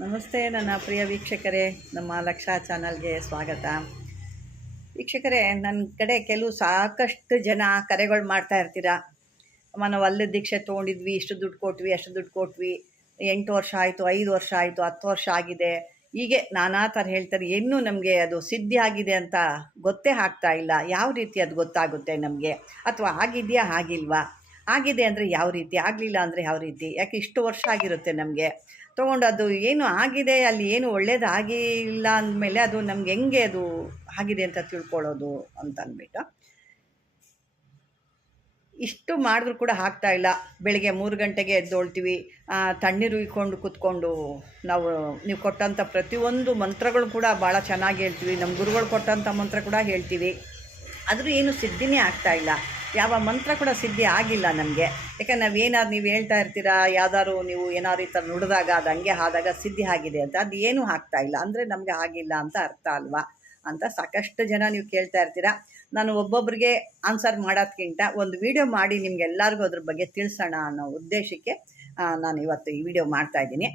ನಮಸ್ತೆ ನನ್ನ ಪ್ರಿಯ ವೀಕ್ಷಕರೇ, ನಮ್ಮ ಲಕ್ಷ ಚಾನಲ್ಗೆ ಸ್ವಾಗತ. ವೀಕ್ಷಕರೇ, ನನ್ನ ಕಡೆ ಸಾಕಷ್ಟು ಜನ ಕರೆಗಳು ಮಾಡ್ತಾ ಇರ್ತೀರ. ನಾವು ಅಲ್ಲದ ದೀಕ್ಷೆ ತೊಗೊಂಡಿದ್ವಿ, ಇಷ್ಟು ದುಡ್ಡು ಕೊಟ್ವಿ, ಅಷ್ಟು ದುಡ್ಡು ಕೊಟ್ವಿ, 8 ವರ್ಷ ಆಯಿತು, 5 ವರ್ಷ ಆಯಿತು, 10 ವರ್ಷ ಆಗಿದೆ, ಹೀಗೆ ನಾನಾ ಥರ ಹೇಳ್ತಾರೆ. ಇನ್ನೂ ನಮಗೆ ಅದು ಸಿದ್ಧಿ ಆಗಿದೆ ಅಂತ ಗೊತ್ತೇ ಆಗ್ತಾ ಇಲ್ಲ. ಯಾವ ರೀತಿ ಅದು ಗೊತ್ತಾಗುತ್ತೆ ನಮಗೆ? ಅಥವಾ ಆಗಿದೆಯಾ ಆಗಿಲ್ವಾ? ಆಗಿದೆ ಅಂದರೆ ಯಾವ ರೀತಿ, ಆಗಲಿಲ್ಲ ಅಂದರೆ ಯಾವ ರೀತಿ? ಯಾಕೆ ಇಷ್ಟು ವರ್ಷ ಆಗಿರುತ್ತೆ ನಮಗೆ ತೊಗೊಂಡು, ಅದು ಏನು ಆಗಿದೆ, ಅಲ್ಲಿ ಏನು ಒಳ್ಳೇದು ಆಗಿಲ್ಲ ಅಂದಮೇಲೆ ಅದು ನಮ್ಗೆ ಹೆಂಗೆ ಅದು ಆಗಿದೆ ಅಂತ ತಿಳ್ಕೊಳ್ಳೋದು ಅಂತ ಅಂದ್ಬಿಟ್ಟು ಇಷ್ಟು ಮಾಡಿದ್ರೂ ಕೂಡ ಆಗ್ತಾ ಇಲ್ಲ. ಬೆಳಿಗ್ಗೆ 3 ಗಂಟೆಗೆ ಎದ್ದೊಳ್ತೀವಿ, ತಣ್ಣೀರು ಇಕ್ಕೊಂಡು ಕೂತ್ಕೊಂಡು ನೀವು ಕೊಟ್ಟಂಥ ಪ್ರತಿಯೊಂದು ಮಂತ್ರಗಳು ಕೂಡ ಭಾಳ ಚೆನ್ನಾಗಿ ಹೇಳ್ತೀವಿ. ನಮ್ಮ ಗುರುಗಳು ಕೊಟ್ಟಂಥ ಮಂತ್ರ ಕೂಡ ಹೇಳ್ತೀವಿ, ಆದರೂ ಏನು ಸಿದ್ಧಿನೇ ಆಗ್ತಾ ಇಲ್ಲ. ಯಾವ ಮಂತ್ರ ಕೂಡ ಸಿದ್ಧಿ ಆಗಿಲ್ಲ ನಮಗೆ. ಯಾಕಂದ್ರೆ ನೀವು ಹೇಳ್ತಾ ಇರ್ತೀರಾ, ಯಾವ್ದಾದ್ರು ನೀವು ಏನಾದ್ರು ಈ ಥರ ನುಡಿದಾಗ ಅದು ಹಂಗೆ ಆದಾಗ ಸಿದ್ಧಿ ಆಗಿದೆ ಅಂತ. ಅದು ಏನೂ ಆಗ್ತಾ ಇಲ್ಲ ಅಂದರೆ ನಮಗೆ ಆಗಿಲ್ಲ ಅಂತ ಅರ್ಥ ಅಲ್ವಾ ಅಂತ ಸಾಕಷ್ಟು ಜನ ನೀವು ಕೇಳ್ತಾ ಇರ್ತೀರಾ. ನಾನು ಒಬ್ಬೊಬ್ಬರಿಗೆ ಆನ್ಸರ್ ಮಾಡೋದಕ್ಕಿಂತ ಒಂದು ವಿಡಿಯೋ ಮಾಡಿ ನಿಮ್ಗೆಲ್ಲರಿಗೂ ಅದ್ರ ಬಗ್ಗೆ ತಿಳಿಸೋಣ ಅನ್ನೋ ಉದ್ದೇಶಕ್ಕೆ ನಾನು ಇವತ್ತು ಈ ವಿಡಿಯೋ ಮಾಡ್ತಾಯಿದ್ದೀನಿ.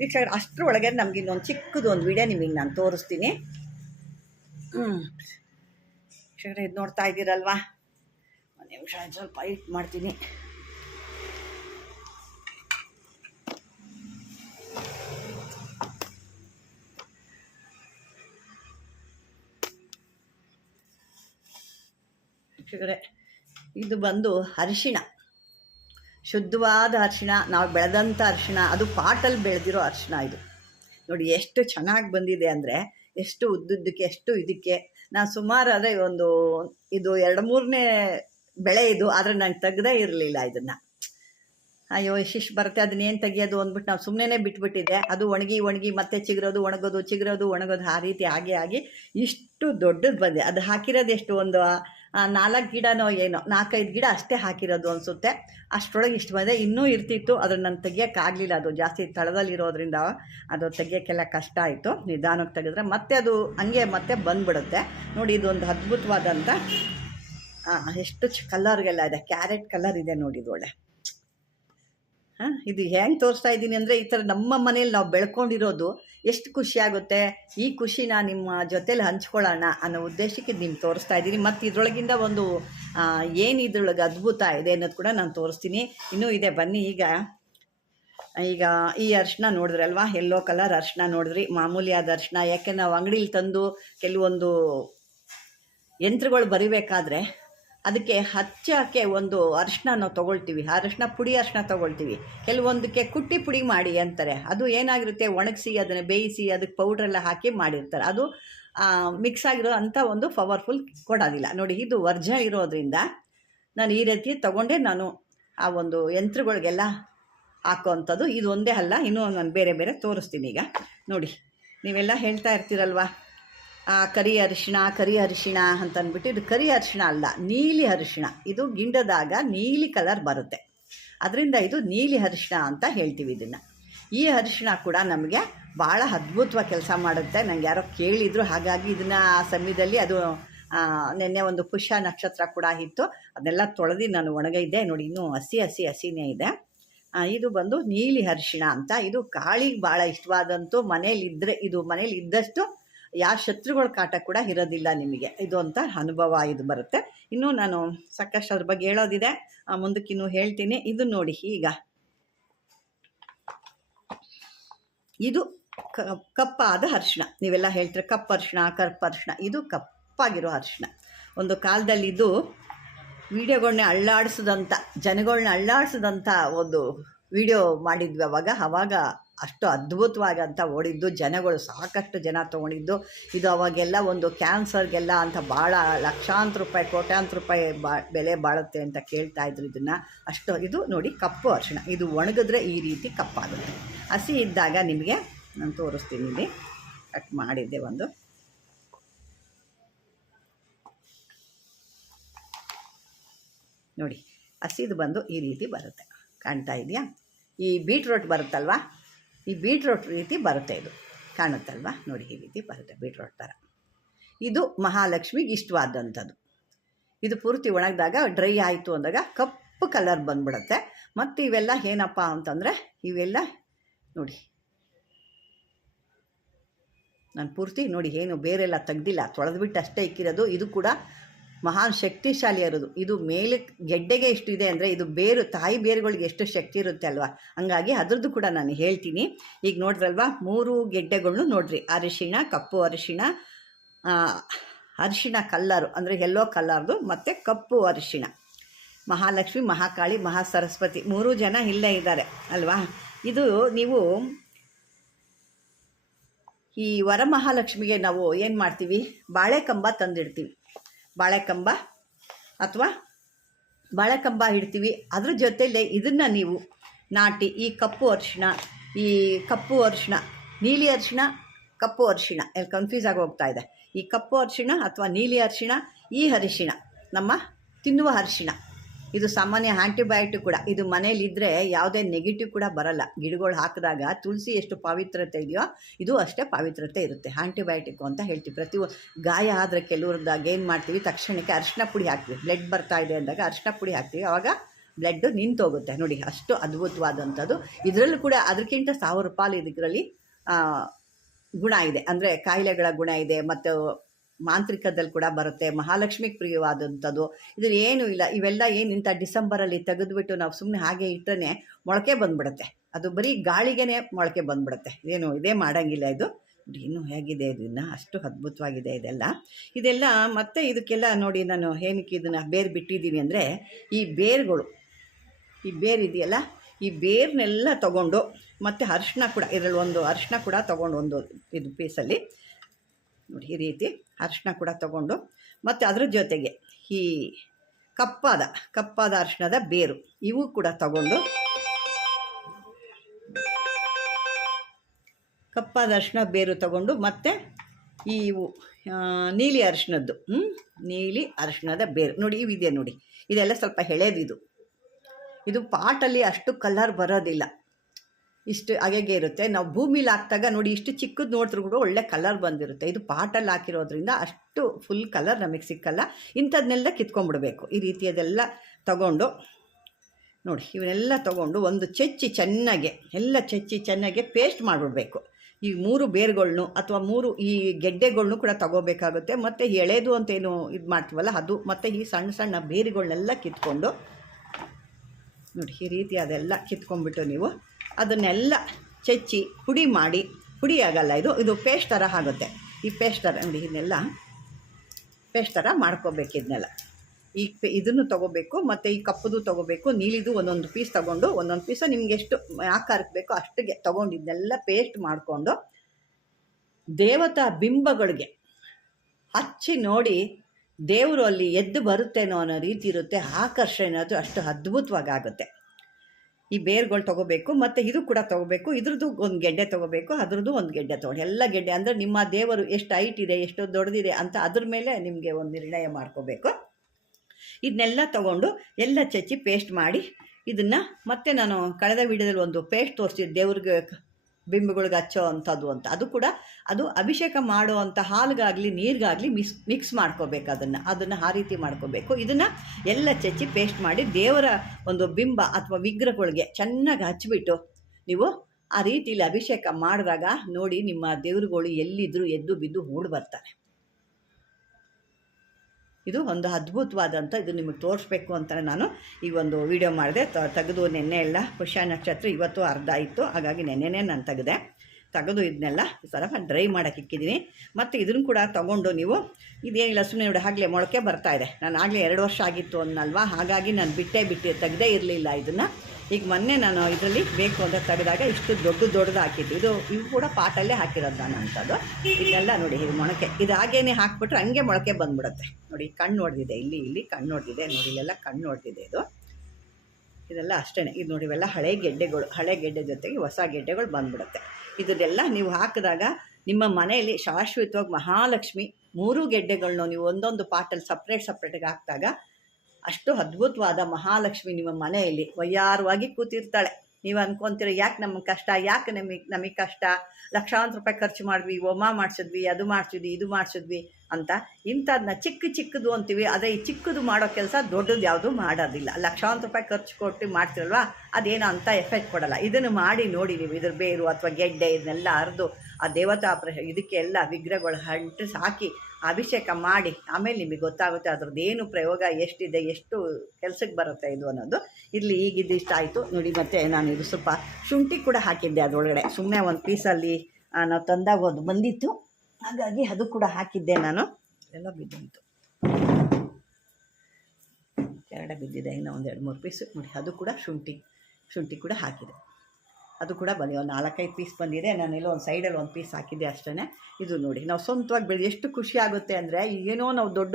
ವೀಕ್ಷಕರು, ಅಷ್ಟರೊಳಗೆ ನಮ್ಗೆ ಇನ್ನೊಂದು ಚಿಕ್ಕದು ಒಂದು ವಿಡಿಯೋ ನಿಮಗೆ ನಾನು ತೋರಿಸ್ತೀನಿ. ವೀಕ್ಷಕರೇ, ಇದು ನೋಡ್ತಾ ಇದ್ದೀರಲ್ವಾ? ಒಂದು ನಿಮಿಷ ಸ್ವಲ್ಪ ಹೈಟ್ ಮಾಡ್ತೀನಿ. ಇದು ಬಂದು ಅರಿಶಿಣ, ಶುದ್ಧವಾದ ಅರಿಶಿಣ, ನಾವು ಬೆಳೆದಂಥ ಅರಿಶಿಣ, ಅದು ಪಾಟಲ್ಲಿ ಬೆಳೆದಿರೋ ಅರಿಶಿಣ. ಇದು ನೋಡಿ ಎಷ್ಟು ಚೆನ್ನಾಗಿ ಬಂದಿದೆ ಅಂದರೆ, ಎಷ್ಟು ಉದ್ದುದ್ದಕ್ಕೆ, ಎಷ್ಟು ಇದಕ್ಕೆ. ನಾನು ಸುಮಾರು ಆದರೆ ಇದು 2-3ನೇ ಬೆಳೆ ಇದು, ಆದರೆ ನಂಗೆ ತೆಗ್ದೇ ಇರಲಿಲ್ಲ ಇದನ್ನು. ಅಯ್ಯೋ ಎಷ್ಟಿಷ್ಟು ಬರುತ್ತೆ, ಅದನ್ನೇನು ತೆಗಿಯೋದು ಅಂದ್ಬಿಟ್ಟು ನಾವು ಸುಮ್ಮನೆ ಬಿಟ್ಬಿಟ್ಟಿದ್ದೆ. ಅದು ಒಣಗಿ ಮತ್ತೆ ಚಿಗುರೋದು, ಒಣಗೋದು, ಚಿಗುರೋದು, ಒಣಗೋದು, ಆ ರೀತಿ ಆಗಿ ಇಷ್ಟು ದೊಡ್ಡದು ಬಂದೆ. ಅದು ಹಾಕಿರೋದು ಎಷ್ಟು, ಒಂದು 4 ಗಿಡನೋ ಏನೋ, 4-5 ಗಿಡ ಅಷ್ಟೇ ಹಾಕಿರೋದು ಅನಿಸುತ್ತೆ. ಅಷ್ಟರೊಳಗೆ ಇಷ್ಟು ಬಂದೆ. ಇನ್ನೂ ಇರ್ತಿತ್ತು, ಅದನ್ನು ನಾನು ತೆಗಿಯೋಕ್ಕಾಗಲಿಲ್ಲ. ಅದು ಜಾಸ್ತಿ ತಳದಲ್ಲಿರೋದ್ರಿಂದ ಅದು ತೆಗಿಯೋಕ್ಕೆಲ್ಲ ಕಷ್ಟ ಆಯಿತು. ನಿಧಾನಕ್ಕೆ ತೆಗೆದ್ರೆ ಮತ್ತೆ ಅದು ಹಂಗೆ ಮತ್ತೆ ಬಂದುಬಿಡುತ್ತೆ. ನೋಡಿ, ಇದೊಂದು ಅದ್ಭುತವಾದಂಥ ಎಷ್ಟು ಕಲರ್ಗೆಲ್ಲ ಇದೆ, ಕ್ಯಾರೆಟ್ ಕಲರ್ ಇದೆ ನೋಡಿ, ಇದು ಒಳ್ಳೆ. ಇದು ಹೆಂಗೆ ತೋರಿಸ್ತಾ ಇದ್ದೀನಿ ಅಂದರೆ, ಈ ಥರ ನಮ್ಮ ಮನೇಲಿ ನಾವು ಬೆಳ್ಕೊಂಡಿರೋದು ಎಷ್ಟು ಖುಷಿಯಾಗುತ್ತೆ. ಈ ಖುಷಿನ ನಿಮ್ಮ ಜೊತೇಲಿ ಹಂಚ್ಕೊಳ್ಳೋಣ ಅನ್ನೋ ಉದ್ದೇಶಕ್ಕೆ ನಿಮ್ಗೆ ತೋರಿಸ್ತಾ ಇದ್ದೀನಿ. ಮತ್ತು ಇದರೊಳಗಿಂದ ಒಂದು ಏನು ಇದ್ರೊಳಗೆ ಅದ್ಭುತ ಇದೆ ಅನ್ನೋದು ಕೂಡ ನಾನು ತೋರಿಸ್ತೀನಿ. ಇನ್ನೂ ಇದೆ, ಬನ್ನಿ. ಈಗ ಈ ಅರಿಶಿನ ನೋಡಿದ್ರಲ್ವಾ, ಯೆಲ್ಲೋ ಕಲರ್ ಅರಿಶಿನ ನೋಡಿದ್ರಿ, ಮಾಮೂಲಿಯಾದ ಅರಿಶಿನ. ಯಾಕೆ ನಾವು ಅಂಗಡೀಲಿ ತಂದು ಕೆಲವೊಂದು ಯಂತ್ರಗಳು ಬರಿಬೇಕಾದ್ರೆ ಅದಕ್ಕೆ ಹಚ್ಚೋಕ್ಕೆ ಒಂದು ಅರಿಶಿನ ನಾವು ತೊಗೊಳ್ತೀವಿ, ಪುಡಿ ಅರಿಶಿನ ತೊಗೊಳ್ತೀವಿ. ಕೆಲವೊಂದಕ್ಕೆ ಕುಟ್ಟಿ ಪುಡಿ ಮಾಡಿ ಅಂತಾರೆ. ಅದು ಏನಾಗಿರುತ್ತೆ, ಒಣಗಿಸಿ ಅದನ್ನು ಬೇಯಿಸಿ ಅದಕ್ಕೆ ಪೌಡ್ರೆಲ್ಲ ಹಾಕಿ ಮಾಡಿರ್ತಾರೆ. ಅದು ಮಿಕ್ಸ್ ಆಗಿರೋ ಅಂಥ ಒಂದು ಪವರ್ಫುಲ್ ಕೊಡೋದಿಲ್ಲ. ನೋಡಿ, ಇದು ವರ್ಜಿನಲ್ ಇರೋದ್ರಿಂದ ನಾನು ಈ ರೀತಿ ತೊಗೊಂಡೆ ನಾನು ಆ ಒಂದು ಯಂತ್ರಗಳಿಗೆಲ್ಲ ಹಾಕೋವಂಥದ್ದು. ಇದು ಒಂದೇ ಅಲ್ಲ, ಇನ್ನೂ ನಾನು ಬೇರೆ ಬೇರೆ ತೋರಿಸ್ತೀನಿ. ಈಗ ನೋಡಿ, ನೀವೆಲ್ಲ ಹೇಳ್ತಾ ಇರ್ತೀರಲ್ವ, ಕರಿ ಅರಿಶಿಣ ಅಂತಂದ್ಬಿಟ್ಟು. ಇದು ಕರಿ ಅರಿಶಿಣ ಅಲ್ಲ, ನೀಲಿ ಅರಿಶಿಣ. ಇದು ಗಿಂಡದಾಗ ನೀಲಿ ಕಲರ್ ಬರುತ್ತೆ, ಅದರಿಂದ ಇದು ನೀಲಿ ಅರಿಶಿಣ ಅಂತ ಹೇಳ್ತೀವಿ ಇದನ್ನು. ಈ ಅರಿಶಿಣ ಕೂಡ ನಮಗೆ ಭಾಳ ಅದ್ಭುತವಾಗಿ ಕೆಲಸ ಮಾಡುತ್ತೆ. ನನಗೆ ಯಾರೋ ಕೇಳಿದರು, ಹಾಗಾಗಿ ಇದನ್ನು ಆ ಸಮಯದಲ್ಲಿ ಅದು ನೆನ್ನೆ ಒಂದು ಪುಷ್ಯ ನಕ್ಷತ್ರ ಕೂಡ ಇತ್ತು, ಅದನ್ನೆಲ್ಲ ತೊಳೆದು ನಾನು ಒಣಗೈದೆ. ನೋಡಿ, ಇನ್ನೂ ಹಸಿನೇ ಇದೆ. ಇದು ಬಂದು ನೀಲಿ ಅರಿಶಿಣ ಅಂತ. ಇದು ಕಾಳಿಗೆ ಭಾಳ ಇಷ್ಟವಾದಂತೂ. ಇದು ಮನೇಲಿ ಇದ್ದಷ್ಟು ಯಾವ ಶತ್ರುಗಳ ಕಾಟ ಕೂಡ ಇರೋದಿಲ್ಲ ನಿಮಗೆ. ಇದು ಅಂತ ಅನುಭವ ಇದು ಬರುತ್ತೆ. ಇನ್ನೂ ನಾನು ಸಾಕಷ್ಟು ಅದ್ರ ಬಗ್ಗೆ ಹೇಳೋದಿದೆ, ಮುಂದಕ್ಕಿನ್ನೂ ಹೇಳ್ತೀನಿ. ಇದು ನೋಡಿ, ಈಗ ಇದು ಕಪ್ಪಾದ ಅರಿಶಿಣ. ನೀವೆಲ್ಲ ಹೇಳ್ತೀರ ಕಪ್ಪು ಅರಿಶಿಣ, ಕರ್ಪು ಅರಿಶಿಣ. ಇದು ಕಪ್ಪಾಗಿರೋ ಅರಿಶಿಣ. ಒಂದು ಕಾಲದಲ್ಲಿ ಇದು ವೀಡಿಯೋಗಳನ್ನ ಜನಗಳನ್ನ ಅಳ್ಳಾಡಿಸಿದಂಥ ಒಂದು ವಿಡಿಯೋ ಮಾಡಿದ್ವಿ ಅವಾಗ ಅಷ್ಟು ಅದ್ಭುತವಾಗಂತ ಓಡಿದ್ದು. ಜನಗಳು ಸಾಕಷ್ಟು ಜನ ತೊಗೊಂಡಿದ್ದು ಇದು. ಅವಾಗೆಲ್ಲ ಒಂದು ಕ್ಯಾನ್ಸರ್ಗೆಲ್ಲ ಅಂತ ಭಾಳ ಲಕ್ಷಾಂತರ ರೂಪಾಯಿ, ಕೋಟ್ಯಾಂತರ ರೂಪಾಯಿ ಬೆಲೆ ಬಾಳುತ್ತೆ ಅಂತ ಕೇಳ್ತಾಯಿದ್ರು ಇದನ್ನು. ಅಷ್ಟು ಇದು ನೋಡಿ, ಕಪ್ಪು ಅರಿಶಿಣ. ಇದು ಒಣಗಿದ್ರೆ ಈ ರೀತಿ ಕಪ್ಪಾಗುತ್ತೆ. ಹಸಿ ಇದ್ದಾಗ ನಿಮಗೆ ನಾನು ತೋರಿಸ್ತೀನಿ. ಇಲ್ಲಿ ಕಟ್ ಮಾಡಿದ್ದೆ ಒಂದು. ನೋಡಿ, ಹಸಿದು ಬಂದು ಈ ರೀತಿ ಬರುತ್ತೆ, ಕಾಣ್ತಾ ಇದೆಯಾ? ಈ ಬೀಟ್ರೋಟ್ ಬರುತ್ತಲ್ವ, ಈ ಬೀಟ್ರೋಟ್ ರೀತಿ ಬರುತ್ತೆ. ಇದು ಕಾಣುತ್ತಲ್ವ? ನೋಡಿ, ಈ ರೀತಿ ಬರುತ್ತೆ ಬೀಟ್ರೋಟ್ ಥರ. ಇದು ಮಹಾಲಕ್ಷ್ಮಿಗೆ ಇಷ್ಟವಾದಂಥದ್ದು. ಇದು ಪೂರ್ತಿ ಒಣಗಿದಾಗ, ಡ್ರೈ ಆಯಿತು ಅಂದಾಗ ಕಪ್ಪು ಕಲರ್ ಬಂದ್ಬಿಡುತ್ತೆ. ಮತ್ತು ಇವೆಲ್ಲ ಏನಪ್ಪ ಅಂತಂದರೆ, ಇವೆಲ್ಲ ನೋಡಿ, ನಾನು ಪೂರ್ತಿ ನೋಡಿ ಏನು ಬೇರೆಲ್ಲ ತೆಗ್ದಿಲ್ಲ, ತೊಳೆದ್ಬಿಟ್ಟು ಅಷ್ಟೇ ಇಕ್ಕಿರೋದು. ಇದು ಕೂಡ ಮಹಾನ್ ಶಕ್ತಿಶಾಲಿ ಇರೋದು. ಇದು ಮೇಲೆ ಗೆಡ್ಡೆಗೆ ಎಷ್ಟು ಇದೆ ಅಂದರೆ ಇದು ಬೇರು, ತಾಯಿ ಬೇರುಗಳಿಗೆ ಎಷ್ಟು ಶಕ್ತಿ ಇರುತ್ತೆ ಅಲ್ವಾ, ಹಂಗಾಗಿ ಅದ್ರದ್ದು ಕೂಡ ನಾನು ಹೇಳ್ತೀನಿ. ಈಗ ನೋಡಿದ್ರಲ್ವಾ 3 ಗೆಡ್ಡೆಗಳ್ನು ನೋಡ್ರಿ, ಅರಿಶಿಣ, ಕಪ್ಪು ಅರಿಶಿಣ, ಅರಿಶಿಣ ಕಲ್ಲರು ಅಂದರೆ ಯೆಲ್ಲೋ ಕಲ್ಲರ್ದು, ಮತ್ತು ಕಪ್ಪು ಅರಿಶಿಣ. ಮಹಾಲಕ್ಷ್ಮಿ, ಮಹಾಕಾಳಿ, ಮಹಾಸರಸ್ವತಿ 3 ಜನ ಇಲ್ಲೇ ಇದ್ದಾರೆ ಅಲ್ವಾ. ಇದು ನೀವು ಈ ವರಮಹಾಲಕ್ಷ್ಮಿಗೆ ನಾವು ಏನು ಮಾಡ್ತೀವಿ, ಬಾಳೆಕಂಬ ತಂದಿಡ್ತೀವಿ. ಬಾಳೆಕಂಬ ಅಥವಾ ಬಾಳೆಕಂಬ ಇಡ್ತೀವಿ. ಅದ್ರ ಜೊತೆಯಲ್ಲೇ ಇದನ್ನು ನೀವು ನಾಟಿ ಈ ಕಪ್ಪು ಅರಿಶಿಣ, ಈ ಕಪ್ಪು ಅರಿಶಿಣ, ನೀಲಿ ಅರಿಶಿಣ, ಕಪ್ಪು ಅರಿಶಿಣ ಎಲ್ಲಿ ಕನ್ಫ್ಯೂಸ್ ಆಗಿ ಹೋಗ್ತಾ ಇದೆ. ಈ ಕಪ್ಪು ಅರಿಶಿಣ ಅಥವಾ ನೀಲಿ ಅರಿಶಿಣ, ಈ ಅರಿಶಿಣ ನಮ್ಮ ತಿನ್ನುವ ಅರಿಶಿಣ. ಇದು ಸಾಮಾನ್ಯ ಆ್ಯಂಟಿಬಯೋಟಿಕ್ ಕೂಡ. ಇದು ಮನೇಲಿದ್ದರೆ ಯಾವುದೇ ನೆಗೆಟಿವ್ ಕೂಡ ಬರಲ್ಲ. ಗಿಡಗಳು ಹಾಕಿದಾಗ ತುಳಸಿ ಎಷ್ಟು ಪವಿತ್ರತೆ ಇದೆಯೋ ಇದು ಅಷ್ಟೇ ಪವಿತ್ರತೆ ಇರುತ್ತೆ. ಆ್ಯಂಟಿಬಯೋಟಿಕ್ ಅಂತ ಹೇಳ್ತೀವಿ. ಪ್ರತಿ ಗಾಯ ಆದರೆ ಕೆಲವ್ರದಾಗ ಏನು ಮಾಡ್ತೀವಿ, ತಕ್ಷಣಕ್ಕೆ ಅರಿಶಿನ ಪುಡಿ ಹಾಕ್ತೀವಿ. ಬ್ಲಡ್ ಬರ್ತಾ ಇದೆ ಅಂದಾಗ ಅರಿಶಿನ ಪುಡಿ ಹಾಕ್ತೀವಿ, ಆವಾಗ ಬ್ಲಡ್ಡು ನಿಂತೋಗುತ್ತೆ. ನೋಡಿ ಅಷ್ಟು ಅದ್ಭುತವಾದಂಥದ್ದು. ಇದರಲ್ಲೂ ಕೂಡ ಅದಕ್ಕಿಂತ 1000 ರೂಪಾಯಿ ಇದರಲ್ಲಿ ಗುಣ ಇದೆ, ಅಂದರೆ ಕಾಯಿಲೆಗಳ ಗುಣ ಇದೆ, ಮತ್ತು ಮಾಂತ್ರಿಕದಲ್ಲಿ ಕೂಡ ಬರುತ್ತೆ. ಮಹಾಲಕ್ಷ್ಮಿಗೆ ಪ್ರಿಯವಾದಂಥದ್ದು. ಇದು ಏನೂ ಇಲ್ಲ. ಇವೆಲ್ಲ ಏನು ಇಂಥ ಡಿಸೆಂಬರಲ್ಲಿ ತೆಗೆದುಬಿಟ್ಟು ನಾವು ಸುಮ್ಮನೆ ಹಾಗೆ ಇಟ್ಟರೆ ಮೊಳಕೆ ಬಂದುಬಿಡುತ್ತೆ. ಅದು ಬರೀ ಗಾಳಿಗೆ ಮೊಳಕೆ ಬಂದುಬಿಡುತ್ತೆ. ಏನು ಇದೇ ಮಾಡೋಂಗಿಲ್ಲ. ಇದು ಇನ್ನೂ ಹೇಗಿದೆ, ಇದನ್ನು ಅಷ್ಟು ಅದ್ಭುತವಾಗಿದೆ ಇದೆಲ್ಲ. ಮತ್ತು ಇದಕ್ಕೆಲ್ಲ ನೋಡಿ ನಾನು ಏನಕ್ಕೆ ಇದನ್ನು ಬೇರು ಬಿಟ್ಟಿದ್ದೀನಿ ಅಂದರೆ, ಈ ಬೇರುಗಳು, ಈ ಬೇರು ಇದೆಯಲ್ಲ, ಈ ಬೇರನ್ನೆಲ್ಲ ತೊಗೊಂಡು, ಮತ್ತು ಅರಿಶಿನ ಕೂಡ ಇದರಲ್ಲಿ ಒಂದು ಅರಿಶಿನ ಕೂಡ ತೊಗೊಂಡು, ಒಂದು ಇದು ಪೀಸಲ್ಲಿ ನೋಡಿ ಈ ರೀತಿ ಅರಿಶಿನ ಕೂಡ ತೊಗೊಂಡು, ಮತ್ತು ಅದ್ರ ಜೊತೆಗೆ ಈ ಕಪ್ಪಾದ ಅರಿಶಿಣದ ಬೇರು ಇವು ಕೂಡ ತಗೊಂಡು, ಕಪ್ಪಾದ ಅರಿಶಿಣ ಬೇರು ತಗೊಂಡು, ಮತ್ತು ಇವು ನೀಲಿ ಅರಿಶಿಣದ್ದು ನೀಲಿ ಅರಿಶಿಣದ ಬೇರು ನೋಡಿ ಇವಿದೆ ನೋಡಿ. ಇದೆಲ್ಲ ಸ್ವಲ್ಪ ಎಳೆದಿದು. ಇದು ಪಾಟಲ್ಲಿ ಅಷ್ಟು ಕಲರ್ ಬರೋದಿಲ್ಲ, ಇಷ್ಟು ಹಾಗೆ ಇರುತ್ತೆ. ನಾವು ಭೂಮಿಲಿ ಹಾಕಿದಾಗ ನೋಡಿ ಇಷ್ಟು ಚಿಕ್ಕದು ನೋಡಿದ್ರೂ ಕೂಡ ಒಳ್ಳೆ ಕಲರ್ ಬಂದಿರುತ್ತೆ. ಇದು ಪಾಟಲ್ಲಿ ಹಾಕಿರೋದ್ರಿಂದ ಅಷ್ಟು ಫುಲ್ ಕಲರ್ ನಮಗೆ ಸಿಕ್ಕಲ್ಲ. ಇಂಥದ್ದನ್ನೆಲ್ಲ ಕಿತ್ಕೊಂಡ್ಬಿಡ್ಬೇಕು. ಈ ರೀತಿಯದೆಲ್ಲ ತಗೊಂಡು ನೋಡಿ, ಇವನ್ನೆಲ್ಲ ತೊಗೊಂಡು ಒಂದು ಚೆಚ್ಚಿ ಚೆನ್ನಾಗೆ ಪೇಸ್ಟ್ ಮಾಡಿಬಿಡ್ಬೇಕು. ಈ 3 ಬೇರುಗಳ್ನು ಅಥವಾ 3 ಈ ಗೆಡ್ಡೆಗಳ್ನು ಕೂಡ ತಗೋಬೇಕಾಗುತ್ತೆ. ಮತ್ತು ಎಳೆದು ಅಂತೇನು ಇದು ಮಾಡ್ತೀವಲ್ಲ ಅದು, ಮತ್ತು ಈ ಸಣ್ಣ ಸಣ್ಣ ಬೇರುಗಳನ್ನೆಲ್ಲ ಕಿತ್ಕೊಂಡು ನೋಡಿ ಈ ರೀತಿ ಅದೆಲ್ಲ ಕಿತ್ಕೊಂಡ್ಬಿಟ್ಟು ನೀವು ಅದನ್ನೆಲ್ಲ ಚೆಚ್ಚಿ ಪುಡಿ ಆಗಲ್ಲ, ಇದು ಪೇಸ್ಟ್ ಥರ ಆಗುತ್ತೆ. ಈ ಪೇಸ್ಟ್ ಥರ ನೋಡಿ, ಇದನ್ನೆಲ್ಲ ಪೇಸ್ಟ್ ಥರ ಮಾಡ್ಕೋಬೇಕು. ಇದನ್ನೆಲ್ಲ ಇದನ್ನು ತೊಗೋಬೇಕು, ಮತ್ತು ಈ ಕಪ್ಪುದು ತೊಗೋಬೇಕು, ನೀಲಿದು ಒಂದೊಂದು ಪೀಸ್ ತೊಗೊಂಡು, ಒಂದೊಂದು ಪೀಸು ನಿಮ್ಗೆ ಎಷ್ಟು ಆಕಾರಕ್ಕೆ ಬೇಕೋ ಅಷ್ಟಿಗೆ ತೊಗೊಂಡು ಇದನ್ನೆಲ್ಲ ಪೇಸ್ಟ್ ಮಾಡಿಕೊಂಡು ದೇವತಾ ಬಿಂಬಗಳಿಗೆ ಹಚ್ಚಿ ನೋಡಿ, ದೇವರು ಅಲ್ಲಿ ಎದ್ದು ಬರುತ್ತೇನೋ ಅನ್ನೋ ರೀತಿ ಇರುತ್ತೆ. ಆಕರ್ಷಣೆ ಅದು ಅಷ್ಟು ಅದ್ಭುತವಾಗಿ ಆಗುತ್ತೆ. ಈ ಬೇರುಗಳು ತೊಗೋಬೇಕು, ಮತ್ತು ಇದು ಕೂಡ ತೊಗೋಬೇಕು. ಇದ್ರದ್ದು ಒಂದು ಗೆಡ್ಡೆ ತೊಗೋಬೇಕು, ಅದ್ರದ್ದು ಒಂದು ಗೆಡ್ಡೆ ತೊಗೊಂಡು, ಎಲ್ಲ ಗೆಡ್ಡೆ ಅಂದರೆ ನಿಮ್ಮ ದೇವರು ಎಷ್ಟು ಹೈಟ್ ಇದೆ, ಎಷ್ಟು ದೊಡ್ಡದಿದೆ ಅಂತ ಅದ್ರ ಮೇಲೆ ನಿಮಗೆ ಒಂದು ನಿರ್ಣಯ ಮಾಡ್ಕೋಬೇಕು. ಇದನ್ನೆಲ್ಲ ತೊಗೊಂಡು ಎಲ್ಲ ಚೆಚ್ಚಿ ಪೇಸ್ಟ್ ಮಾಡಿ ಇದನ್ನು, ಮತ್ತು ನಾನು ಕಳೆದ ವಿಡಿಯೋದಲ್ಲಿ ಒಂದು ಪೇಸ್ಟ್ ತೋರಿಸಿದ್ದು ದೇವ್ರಿಗೆ ಬಿಂಬಗಳಿಗೆ ಹಚ್ಚೋ ಅಂಥದ್ದು ಅಂತ, ಅದು ಅಭಿಷೇಕ ಮಾಡುವಂಥ ಹಾಲಿಗಾಗಲಿ ನೀರಿಗಾಗಲಿ ಮಿಕ್ಸ್ ಮಾಡ್ಕೋಬೇಕು. ಅದನ್ನು ಆ ರೀತಿ ಮಾಡ್ಕೋಬೇಕು. ಇದನ್ನು ಎಲ್ಲ ಚೆಚ್ಚಿ ಪೇಸ್ಟ್ ಮಾಡಿ ದೇವರ ಒಂದು ಬಿಂಬ ಅಥವಾ ವಿಗ್ರಹಗಳಿಗೆ ಚೆನ್ನಾಗಿ ಹಚ್ಚಿಬಿಟ್ಟು ನೀವು ಆ ರೀತಿಯಲ್ಲಿ ಅಭಿಷೇಕ ಮಾಡಿದಾಗ ನೋಡಿ, ನಿಮ್ಮ ದೇವರುಗಳು ಎಲ್ಲಿದ್ದರೂ ಎದ್ದು ಬಿದ್ದು ಓಡಿ ಬರ್ತಾರೆ. ಇದು ಒಂದು ಅದ್ಭುತವಾದಂಥ, ಇದು ನಿಮಗೆ ತೋರಿಸ್ಬೇಕು ಅಂತ ನಾನು ಈ ಒಂದು ವಿಡಿಯೋ ಮಾಡಿದೆ. ತೆಗೆದು ನೆನ್ನೆ ಎಲ್ಲ ಪುಷ್ಯ ನಕ್ಷತ್ರ ಇವತ್ತು ಅರ್ಧ ಇತ್ತು, ಹಾಗಾಗಿ ನೆನ್ನೆನೇ ನಾನು ತೆಗೆದು ಇದನ್ನೆಲ್ಲ ಸ್ವಲ್ಪ ಡ್ರೈ ಮಾಡೋಕ್ಕೆ ಇಕ್ಕಿದ್ದೀನಿ. ಮತ್ತು ಇದನ್ನು ಕೂಡ ತೊಗೊಂಡು ನೀವು ಇದೇನಿಲ್ಲ, ಸುಮ್ಮನೆ ನೋಡಿ ಆಗಲೇ ಮೊಳಕೆ ಬರ್ತಾಯಿದೆ. ನಾನು ಆಗಲೇ 2 ವರ್ಷ ಆಗಿತ್ತು ಅನ್ನಲ್ವಾ, ಹಾಗಾಗಿ ನಾನು ತೆಗೆದೇ ಇರಲಿಲ್ಲ ಇದನ್ನು. ಈಗ ಮೊನ್ನೆ ನಾನು ಇದರಲ್ಲಿ ಬೇಕು ಅಂತ ತೆಗೆದಾಗ ಇಷ್ಟು ದೊಡ್ಡದು ಹಾಕಿದ್ದು. ಇವು ಕೂಡ ಪಾಟಲ್ಲೇ ಹಾಕಿರೋದು ನಾನು ಅಂಥದ್ದು. ಇದೆಲ್ಲ ನೋಡಿ ಇದು ಮೊಳಕೆ, ಇದು ಹಾಗೇನೆ ಹಾಕ್ಬಿಟ್ರೆ ಹಂಗೆ ಮೊಳಕೆ ಬಂದುಬಿಡುತ್ತೆ. ನೋಡಿ ಕಣ್ಣು ಹೊಡೆದಿದೆ, ಇಲ್ಲಿ ಕಣ್ಣು ಹೊಡೆದಿದೆ ನೋಡಿ, ಇಲ್ಲೆಲ್ಲ ಕಣ್ಣು ಹೊಡೆದಿದೆ. ಇದೆಲ್ಲ ಅಷ್ಟೇ. ಇದು ನೋಡಿ ಇವೆಲ್ಲ ಹಳೆ ಗೆಡ್ಡೆ ಜೊತೆಗೆ ಹೊಸ ಗೆಡ್ಡೆಗಳು ಬಂದುಬಿಡುತ್ತೆ. ಇದನ್ನೆಲ್ಲ ನೀವು ಹಾಕಿದಾಗ ನಿಮ್ಮ ಮನೆಯಲ್ಲಿ ಶಾಶ್ವತವಾಗಿ ಮಹಾಲಕ್ಷ್ಮಿ 3 ಗೆಡ್ಡೆಗಳನ್ನ ನೀವು ಒಂದೊಂದು ಪಾಟಲ್ಲಿ ಸಪ್ರೇಟಾಗಿ ಹಾಕಿದಾಗ ಅಷ್ಟು ಅದ್ಭುತವಾದ ಮಹಾಲಕ್ಷ್ಮಿ ನಿಮ್ಮ ಮನೆಯಲ್ಲಿ ವಯ್ಯಾರವಾಗಿ ಕೂತಿರ್ತಾಳೆ. ನೀವು ಅಂದ್ಕೊತೀರ ಯಾಕೆ ನಮಗೆ ಕಷ್ಟ, ಯಾಕೆ ನಮಗೆ ಕಷ್ಟ, ಲಕ್ಷಾಂತರ ರೂಪಾಯಿ ಖರ್ಚು ಮಾಡಿದ್ವಿ, ಹೋಮ ಮಾಡಿಸಿದ್ವಿ, ಅದು ಮಾಡಿಸಿದ್ವಿ, ಇದು ಮಾಡಿಸಿದ್ವಿ ಅಂತ. ಇಂಥದನ್ನ ಚಿಕ್ಕದು ಅಂತೀವಿ. ಆದರೆ ಈ ಚಿಕ್ಕದು ಮಾಡೋ ಕೆಲಸ ದೊಡ್ಡದು ಯಾವುದೂ ಮಾಡೋದಿಲ್ಲ. ಲಕ್ಷಾಂತರ ರೂಪಾಯಿ ಖರ್ಚು ಕೊಟ್ಟು ಮಾಡ್ತಿರಲ್ವ, ಅದೇನೋ ಅಂತ ಎಫೆಕ್ಟ್ ಕೊಡೋಲ್ಲ. ಇದನ್ನು ಮಾಡಿ ನೋಡಿ ನೀವು, ಇದ್ರ ಬೇರು ಅಥವಾ ಗೆಡ್ಡೆ ಇದನ್ನೆಲ್ಲ ಅರೆದು ಆ ದೇವತಾ ಇದಕ್ಕೆ ಎಲ್ಲ ವಿಗ್ರಹಗಳು ಅಂಟಿಸಿ ಹಾಕಿ ಅಭಿಷೇಕ ಮಾಡಿ ಆಮೇಲೆ ನಿಮಗೆ ಗೊತ್ತಾಗುತ್ತೆ ಅದ್ರದ್ದೇನು ಪ್ರಯೋಗ ಎಷ್ಟಿದೆ, ಎಷ್ಟು ಕೆಲಸಕ್ಕೆ ಬರುತ್ತೆ ಇದು ಅನ್ನೋದು. ಇಲ್ಲಿ ಈಗಿದ್ದು ಇಷ್ಟ ಆಯಿತು ನೋಡಿ. ಮತ್ತು ನಾನು ಇದು ಸ್ವಲ್ಪ ಶುಂಠಿ ಕೂಡ ಹಾಕಿದ್ದೆ ಅದರೊಳಗಡೆ. ಸುಮ್ಮನೆ ಒಂದು ಪೀಸಲ್ಲಿ ನಾವು ತಂದಾಗ ಅದು ಬಂದಿತ್ತು, ಹಾಗಾಗಿ ಅದು ಕೂಡ ಹಾಕಿದ್ದೆ ನಾನು. ಎಲ್ಲ ಬಿದ್ದಂತು, ಎರಡೇ ಬಿದ್ದಿದೆ, ಇನ್ನೂ ಒಂದು 2-3 ಪೀಸು ನೋಡಿ. ಅದು ಕೂಡ ಶುಂಠಿ ಕೂಡ ಹಾಕಿದೆ. ಅದು ಕೂಡ ಬಂದಿದೆ, ಒಂದು 4-5 ಪೀಸ್ ಬಂದಿದೆ. ನಾನೆಲ್ಲೋ ಒಂದು ಸೈಡಲ್ಲಿ ಒಂದು ಪೀಸ್ ಹಾಕಿದ್ದೆ ಅಷ್ಟೇ. ಇದು ನೋಡಿ, ನಾವು ಸ್ವಂತವಾಗಿ ಎಷ್ಟು ಖುಷಿ ಆಗುತ್ತೆ ಅಂದರೆ, ಏನೋ ನಾವು ದೊಡ್ಡ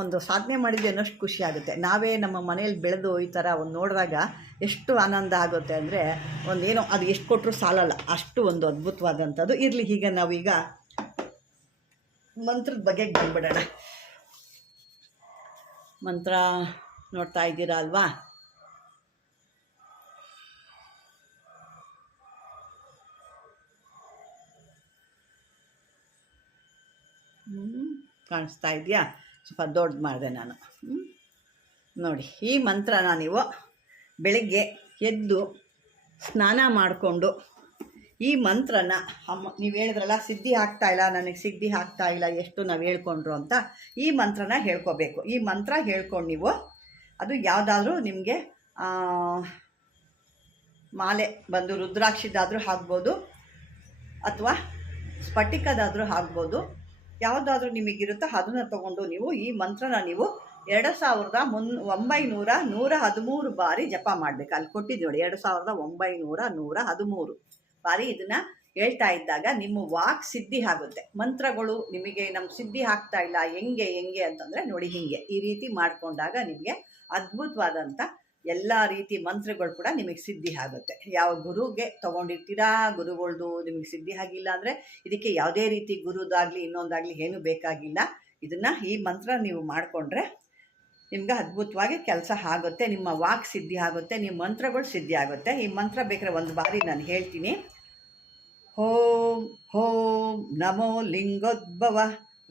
ಒಂದು ಸಾಧನೆ ಮಾಡಿದ್ವಿ ಅನ್ನೋಷ್ಟು ಖುಷಿ ಆಗುತ್ತೆ. ನಾವೇ ನಮ್ಮ ಮನೇಲಿ ಬೆಳೆದು ಈ ಥರ ಒಂದು ನೋಡಿದಾಗ ಎಷ್ಟು ಆನಂದ ಆಗುತ್ತೆ ಅಂದರೆ, ಒಂದೇನೋ ಅದು ಎಷ್ಟು ಕೊಟ್ಟರು ಸಾಲಲ್ಲ, ಅಷ್ಟು ಒಂದು ಅದ್ಭುತವಾದಂಥದ್ದು. ಇರಲಿ, ಈಗ ನಾವೀಗ ಮಂತ್ರದ ಬಗ್ಗೆ ಬಂದ್ಬಿಡೋಣ. ಮಂತ್ರ ನೋಡ್ತಾ ಇದ್ದೀರಾ ಅಲ್ವಾ? ಕಾಣಿಸ್ತಾ ಇದೆಯಾ? ಸ್ವಲ್ಪ ದೊಡ್ಡದು ಮಾಡಿದೆ ನಾನು. ನೋಡಿ, ಈ ಮಂತ್ರನ ನೀವು ಬೆಳಗ್ಗೆ ಎದ್ದು ಸ್ನಾನ ಮಾಡಿಕೊಂಡು ಈ ಮಂತ್ರನ ನೀವು ಹೇಳಿದ್ರಲ್ಲ, ಸಿದ್ಧಿ ಆಗ್ತಾಯಿಲ್ಲ, ನನಗೆ ಸಿದ್ಧಿ ಆಗ್ತಾಯಿಲ್ಲ, ಎಷ್ಟು ನಾವು ಹೇಳ್ಕೊಂಡ್ರು ಅಂತ, ಈ ಮಂತ್ರನ ಹೇಳ್ಕೊಬೇಕು. ಈ ಮಂತ್ರ ಹೇಳ್ಕೊಂಡು ನೀವು ಅದು ಯಾವುದಾದ್ರೂ ನಿಮಗೆ ಮಾಲೆ ಬಂದು ರುದ್ರಾಕ್ಷಿದಾದರೂ ಆಗ್ಬೋದು, ಅಥವಾ ಸ್ಫಟಿಕದಾದರೂ ಆಗ್ಬೋದು, ಯಾವುದಾದ್ರೂ ನಿಮಗಿರುತ್ತೋ ಅದನ್ನು ತೊಗೊಂಡು ನೀವು ಈ ಮಂತ್ರನ ನೀವು 2913 ಬಾರಿ ಜಪ ಮಾಡಬೇಕು. ಅಲ್ಲಿ ಕೊಟ್ಟಿದ್ದು ನೋಡಿ, 2913 ಬಾರಿ ಇದನ್ನು ಹೇಳ್ತಾ ಇದ್ದಾಗ ನಿಮ್ಮ ವಾಕ್ ಸಿದ್ಧಿ ಆಗುತ್ತೆ. ಮಂತ್ರಗಳು ನಿಮಗೆ ಸಿದ್ಧಿ ಆಗ್ತಾ ಇಲ್ಲ, ಹೆಂಗೆ ಅಂತಂದರೆ ನೋಡಿ, ಹೀಗೆ ಈ ರೀತಿ ಮಾಡಿಕೊಂಡಾಗ ನಿಮಗೆ ಅದ್ಭುತವಾದಂಥ ಎಲ್ಲ ರೀತಿ ಮಂತ್ರಗಳು ಕೂಡ ನಿಮಗೆ ಸಿದ್ಧಿ ಆಗುತ್ತೆ. ಯಾವ ಗುರುಗೆ ತೊಗೊಂಡಿರ್ತೀರಾ, ಗುರುಗಳ್ದು ನಿಮಗೆ ಸಿದ್ಧಿ ಆಗಿಲ್ಲ ಅಂದರೆ ಇದಕ್ಕೆ ಯಾವುದೇ ರೀತಿ ಗುರುದಾಗಲಿ ಇನ್ನೊಂದಾಗಲಿ ಏನೂ ಬೇಕಾಗಿಲ್ಲ. ಇದನ್ನು ಈ ಮಂತ್ರ ನೀವು ಮಾಡಿಕೊಂಡ್ರೆ ನಿಮ್ಗೆ ಅದ್ಭುತವಾಗಿ ಕೆಲಸ ಆಗುತ್ತೆ, ನಿಮ್ಮ ವಾಕ್ ಸಿದ್ಧಿ ಆಗುತ್ತೆ, ನಿಮ್ಮ ಮಂತ್ರಗಳು ಸಿದ್ಧಿ ಆಗುತ್ತೆ. ಈ ಮಂತ್ರ ಬೇಕಾದ್ರೆ ಒಂದು ಬಾರಿ ನಾನು ಹೇಳ್ತೀನಿ. ಓಂ ಓಂ ನಮೋ ಲಿಂಗೋದ್ಭವ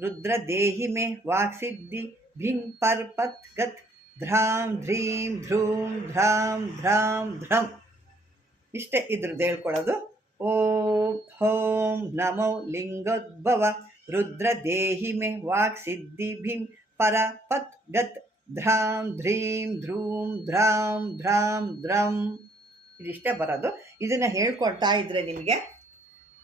ರುದ್ರ ದೇಹಿ ಮೇ ವಾಕ್ ಸಿದ್ಧಿ ಭಿಂ ಪರ್ಪತ್ ಗತ್ ಧ್ರಾಂ ಧ್ರೀಂ ಧ್ರೂಂ ಧ್ರಾಂ ಧ್ರಾಂ ಧ್ರಂ. ಇಷ್ಟೇ ಇದ್ರದ್ದು ಹೇಳ್ಕೊಳ್ಳೋದು. ಓಂ ಓಂ ನಮೋ ಲಿಂಗೋದ್ಭವ ರುದ್ರ ದೇಹಿ ಮೇ ವಾಕ್ ಸಿದ್ಧಿ ಭಿಂ ಪರ ಪತ್ ಗತ್ ಧ್ರಾಂ ಧ್ರೀಂ ಧ್ರೂಂ ಧ್ರಾಂ ಧ್ರಾಂ ಧ್ರಂ. ಇದಿಷ್ಟೇ ಬರೋದು. ಇದನ್ನು ಹೇಳ್ಕೊಳ್ತಾ ಇದ್ದರೆ ನಿಮಗೆ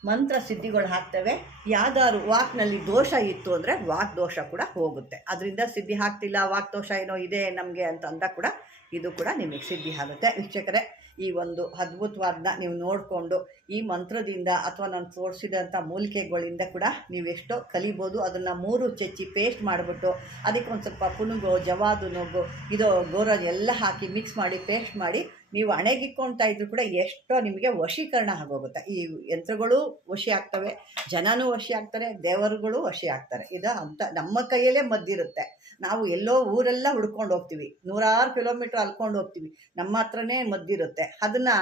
ಮಂತ್ರ ಸಿದ್ಧಿಗಳು ಆಗ್ತವೆ. ಯಾವ್ದಾದ್ರು ವಾಕ್ನಲ್ಲಿ ದೋಷ ಇತ್ತು ಅಂದರೆ ವಾಕ್ ದೋಷ ಕೂಡ ಹೋಗುತ್ತೆ. ಅದರಿಂದ ಸಿದ್ಧಿ ಆಗ್ತಿಲ್ಲ, ವಾಕ್ ದೋಷ ಏನೋ ಇದೆ ನಮಗೆ ಅಂತ ಅಂದಾಗ ಕೂಡ ಇದು ಕೂಡ ನಿಮಗೆ ಸಿದ್ಧಿ ಆಗುತ್ತೆ. ವೀಕ್ಷಕರೇ, ಈ ಒಂದು ಅದ್ಭುತವಾದನ್ನ ನೀವು ನೋಡಿಕೊಂಡು ಈ ಮಂತ್ರದಿಂದ ಅಥವಾ ನಾನು ತೋರಿಸಿದಂಥ ಮೂಲಿಕೆಗಳಿಂದ ಕೂಡ ನೀವೆಷ್ಟೋ ಕಲಿಬೋದು. ಅದನ್ನು 3 ಚೆಚ್ಚಿ ಪೇಸ್ಟ್ ಮಾಡಿಬಿಟ್ಟು ಅದಕ್ಕೆ ಒಂದು ಸ್ವಲ್ಪ ಪುನುಗು, ಜವಾದು ನೋಗು, ಇದು ಗೋರೋಜ್ ಎಲ್ಲ ಹಾಕಿ ಮಿಕ್ಸ್ ಮಾಡಿ ಪೇಸ್ಟ್ ಮಾಡಿ ನೀವು ಹಣೆಗಿಕ್ಕೊಳ್ತಾ ಇದ್ರು ಕೂಡ ಎಷ್ಟೋ ನಿಮಗೆ ವಶೀಕರಣ ಆಗೋಗುತ್ತೆ. ಈ ಯಂತ್ರಗಳು ವಶಿ ಆಗ್ತವೆ, ಜನನೂ ವಶಿ ಆಗ್ತಾರೆ, ದೇವರುಗಳು ವಶಿ ಆಗ್ತಾರೆ. ಇದು ಅಂತ ನಮ್ಮ ಕೈಯಲ್ಲೇ ಮದ್ದಿರುತ್ತೆ. ನಾವು ಎಲ್ಲೋ ಊರೆಲ್ಲ ಹುಡ್ಕೊಂಡು ಹೋಗ್ತೀವಿ, 100 ಕಿಲೋಮೀಟ್ರ್ ಅಲ್ಕೊಂಡು ಹೋಗ್ತೀವಿ, ನಮ್ಮ ಹತ್ರನೇ ಮದ್ದಿರುತ್ತೆ. ಅದನ್ನು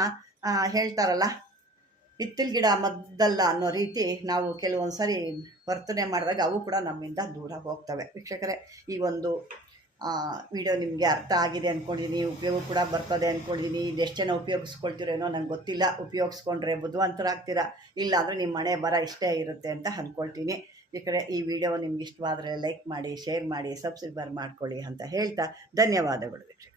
ಹೇಳ್ತಾರಲ್ಲ, ಹಿತ್ತಲ ಗಿಡ ಮದ್ದಲ್ಲ ಅನ್ನೋ ರೀತಿ ನಾವು ಕೆಲವೊಂದು ಸರಿ ವರ್ತನೆ ಮಾಡಿದಾಗ ಅವು ಕೂಡ ನಮ್ಮಿಂದ ದೂರ ಹೋಗ್ತವೆ. ವೀಕ್ಷಕರೇ, ಈ ಒಂದು ವಿಡಿಯೋ ನಿಮಗೆ ಅರ್ಥ ಆಗಿದೆ ಅಂದ್ಕೊಂಡಿದ್ದೀನಿ, ಉಪಯೋಗ ಕೂಡ ಬರ್ತದೆ ಅಂದ್ಕೊಂಡಿದ್ದೀನಿ. ಇದೆಷ್ಟು ಜನ ಉಪಯೋಗಿಸ್ಕೊಳ್ತೀರೇನೋ ನಂಗೆ ಗೊತ್ತಿಲ್ಲ. ಉಪಯೋಗಿಸ್ಕೊಂಡ್ರೆ ಬುದ್ಧಿವಂತರಾಗ್ತೀರಾ, ಇಲ್ಲ ಅಂದರೆ ನಿಮ್ಮ ಮನೆ ಬರ ಇಷ್ಟೇ ಇರುತ್ತೆ ಅಂತ ಅಂದ್ಕೊಳ್ತೀನಿ. ಈ ಕಡೆ ಈ ವಿಡಿಯೋ ನಿಮ್ಗೆ ಇಷ್ಟವಾದರೆ ಲೈಕ್ ಮಾಡಿ, ಶೇರ್ ಮಾಡಿ, ಸಬ್ಸ್ಕ್ರೈಬ್ ಮಾಡ್ಕೊಳ್ಳಿ ಅಂತ ಹೇಳ್ತಾ ಧನ್ಯವಾದಗಳು ವೀಕ್ಷಕರೇ.